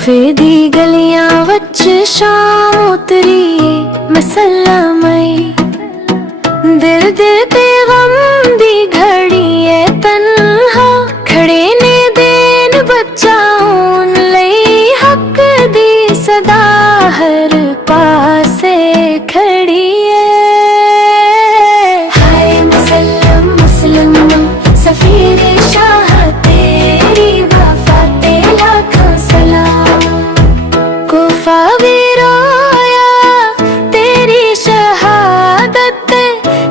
तोहफे दी गलियां वच शाम उतरी मसल्लमई दिल दिल ते गम दी घड़ी है तन्हा खड़े ने देन बचाउन लई हक दी सदा हर पासे खड़ी है। हाय मुसल्लम मुस्लिम सफीरे शाह तेरी वफा ते लाखों सलाम। कोफा भी रोया तेरी शहादत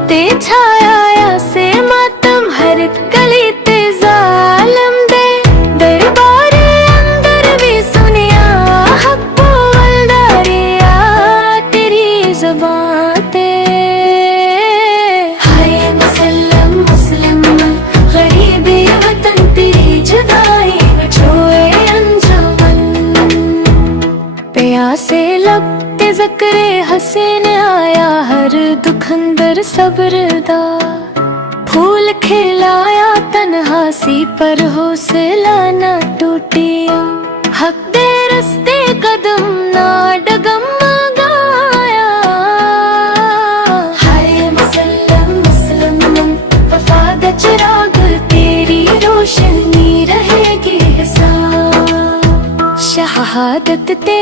ते छाया से मातम हर गली ते जालिम दे दरबार अंदर भी सुनिया हक बोलदारिया तेरी ज़बान ते। हाय मुसल्लम मुस्लिम गरीबी वतन तेरी जुदाई बचोए अंजुमन। प्यासे लब ते ज़िक्रे हसीन आया हर दुख अंदर सब्र दा फूल खिलाया तन्हासी पर हौसला न टूटिया हक दे रस्ते कदम ना डगमगाया। हाय मुसल्लम मुस्लिम वफा दा चिराग तेरी रोशनी रहेगी हिसाब। शहादत ते